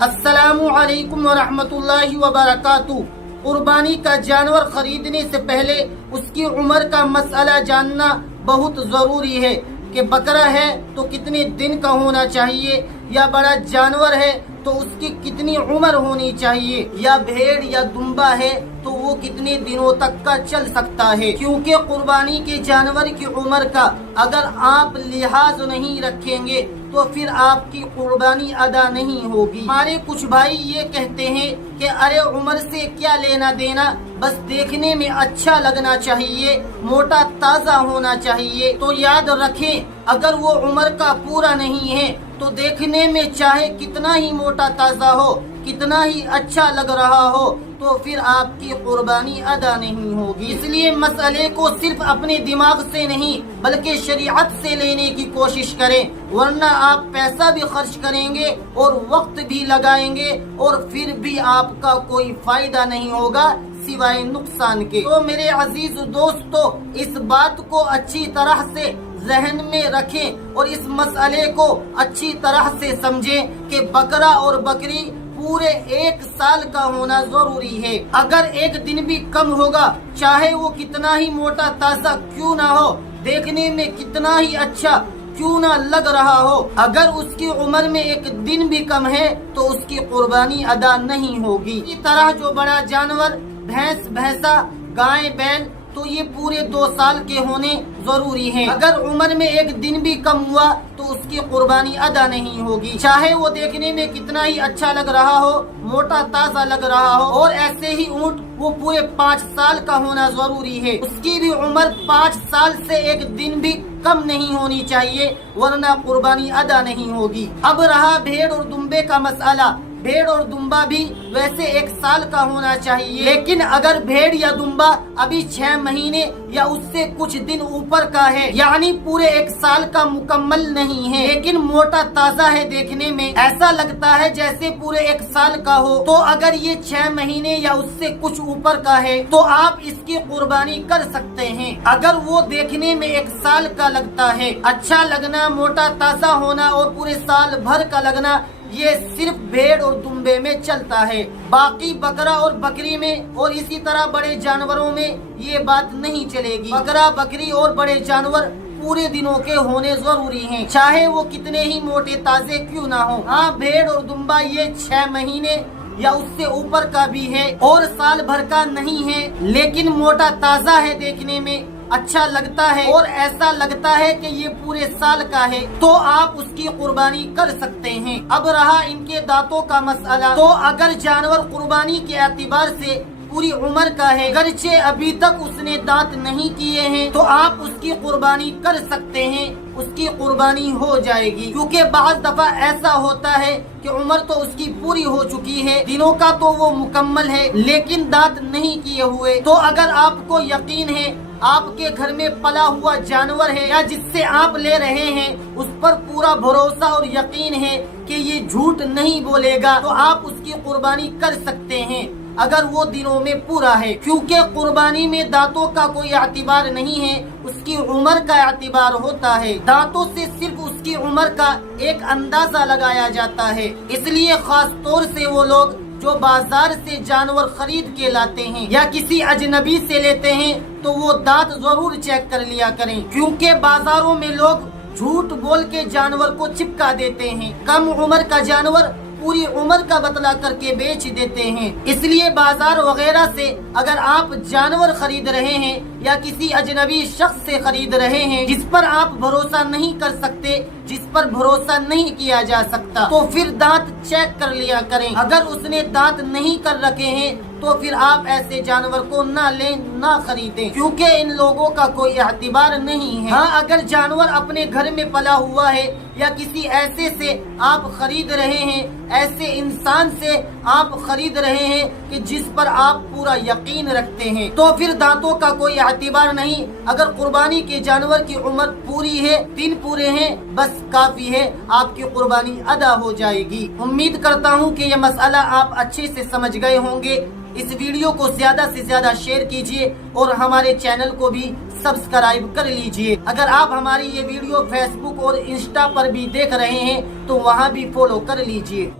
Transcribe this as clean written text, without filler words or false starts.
अस्सलामु अलैकुम वरहमतुल्लाहि वबरकातुहू। कुर्बानी का जानवर खरीदने से पहले उसकी उम्र का मसला जानना बहुत ज़रूरी है कि बकरा है तो कितने दिन का होना चाहिए, या बड़ा जानवर है तो उसकी कितनी उम्र होनी चाहिए, या भेड़ या दुम्बा है तो वो कितने दिनों तक का चल सकता है। क्योंकि कुर्बानी के जानवर की उम्र का अगर आप लिहाज नहीं रखेंगे तो फिर आपकी कुर्बानी अदा नहीं होगी। हमारे कुछ भाई ये कहते हैं कि अरे उम्र से क्या लेना देना, बस देखने में अच्छा लगना चाहिए, मोटा ताजा होना चाहिए। तो याद रखें, अगर वो उम्र का पूरा नहीं है तो देखने में चाहे कितना ही मोटा ताजा हो, कितना ही अच्छा लग रहा हो, तो फिर आपकी कुर्बानी अदा नहीं होगी। इसलिए मसले को सिर्फ अपने दिमाग से नहीं बल्कि शरीयत से लेने की कोशिश करें, वरना आप पैसा भी खर्च करेंगे और वक्त भी लगाएंगे और फिर भी आपका कोई फायदा नहीं होगा सिवाय नुकसान के। तो मेरे अजीज दोस्तों, इस बात को अच्छी तरह से जहन में रखें और इस मसले को अच्छी तरह से समझें कि बकरा और बकरी पूरे 1 साल का होना जरूरी है। अगर एक दिन भी कम होगा, चाहे वो कितना ही मोटा ताजा क्यों ना हो, देखने में कितना ही अच्छा क्यों ना लग रहा हो, अगर उसकी उम्र में एक दिन भी कम है तो उसकी कुर्बानी अदा नहीं होगी। इसी तरह जो बड़ा जानवर भैंस भैंसा गाय बैल तो ये पूरे 2 साल के होने जरूरी हैं। अगर उम्र में एक दिन भी कम हुआ तो उसकी कुर्बानी अदा नहीं होगी, चाहे वो देखने में कितना ही अच्छा लग रहा हो, मोटा ताजा लग रहा हो। और ऐसे ही ऊंट वो पूरे 5 साल का होना जरूरी है, उसकी भी उम्र 5 साल से एक दिन भी कम नहीं होनी चाहिए, वरना कुर्बानी अदा नहीं होगी। अब रहा भेड़ और दुम्बे का मसला। भेड़ और दुम्बा भी वैसे 1 साल का होना चाहिए, लेकिन अगर भेड़ या दुम्बा अभी 6 महीने या उससे कुछ दिन ऊपर का है, यानी पूरे 1 साल का मुकम्मल नहीं है, लेकिन मोटा ताजा है, देखने में ऐसा लगता है जैसे पूरे 1 साल का हो, तो अगर ये 6 महीने या उससे कुछ ऊपर का है तो आप इसकी कुर्बानी कर सकते हैं। अगर वो देखने में 1 साल का लगता है, अच्छा लगना, मोटा ताजा होना और पूरे साल भर का लगना, ये सिर्फ भेड़ और दुम्बे में चलता है। बाकी बकरा और बकरी में और इसी तरह बड़े जानवरों में ये बात नहीं चलेगी। बकरा बकरी और बड़े जानवर पूरे दिनों के होने जरूरी हैं, चाहे वो कितने ही मोटे ताजे क्यों ना हो। हाँ, भेड़ और दुम्बा ये 6 महीने या उससे ऊपर का भी है और साल भर का नहीं है, लेकिन मोटा ताजा है, देखने में अच्छा लगता है और ऐसा लगता है कि ये पूरे साल का है, तो आप उसकी कुर्बानी कर सकते हैं। अब रहा इनके दांतों का मसला। तो अगर जानवर कुर्बानी के एतबार से पूरी उम्र का है, अगरचे अभी तक उसने दांत नहीं किए हैं, तो आप उसकी कुर्बानी कर सकते हैं, उसकी कुर्बानी हो जाएगी। क्योंकि बाज़ दफा ऐसा होता है कि उम्र तो उसकी पूरी हो चुकी है, दिनों का तो वो मुकम्मल है, लेकिन दांत नहीं किए हुए। तो अगर आपको यकीन है, आपके घर में पला हुआ जानवर है या जिससे आप ले रहे हैं, उस पर पूरा भरोसा और यकीन है कि ये झूठ नहीं बोलेगा, तो आप उसकी कुर्बानी कर सकते हैं अगर वो दिनों में पूरा है। क्योंकि कुर्बानी में दांतों का कोई एतबार नहीं है, उसकी उम्र का एतबार होता है। दांतों से सिर्फ उसकी उम्र का एक अंदाजा लगाया जाता है। इसलिए खास तौर से वो लोग जो बाजार से जानवर खरीद के लाते हैं या किसी अजनबी से लेते हैं, तो वो दांत जरूर चेक कर लिया करें। क्योंकि बाजारों में लोग झूठ बोल के जानवर को चिपका देते हैं, कम उम्र का जानवर पूरी उम्र का बतला करके बेच देते हैं। इसलिए बाजार वगैरह से अगर आप जानवर खरीद रहे हैं या किसी अजनबी शख्स से खरीद रहे हैं जिस पर आप भरोसा नहीं कर सकते, जिस पर भरोसा नहीं किया जा सकता, तो फिर दांत चेक कर लिया करें। अगर उसने दांत नहीं कर रखे हैं तो फिर आप ऐसे जानवर को ना लें, ना खरीदें, क्योंकि इन लोगों का कोई एतबार नहीं है। हाँ, अगर जानवर अपने घर में पला हुआ है या किसी ऐसे से आप खरीद रहे हैं, ऐसे इंसान से आप खरीद रहे हैं कि जिस पर आप पूरा यकीन रखते हैं, तो फिर दांतों का कोई एतबार नहीं। अगर कुर्बानी के जानवर की उम्र पूरी है, दिन पूरे हैं, बस काफी है, आपकी कुर्बानी अदा हो जाएगी। उम्मीद करता हूँ कि यह मसला आप अच्छे से समझ गए होंगे। इस वीडियो को ज्यादा से ज्यादा शेयर कीजिए और हमारे चैनल को भी सब्सक्राइब कर लीजिए। अगर आप हमारी ये वीडियो फेसबुक और इंस्टा पर भी देख रहे हैं तो वहाँ भी फॉलो कर लीजिए।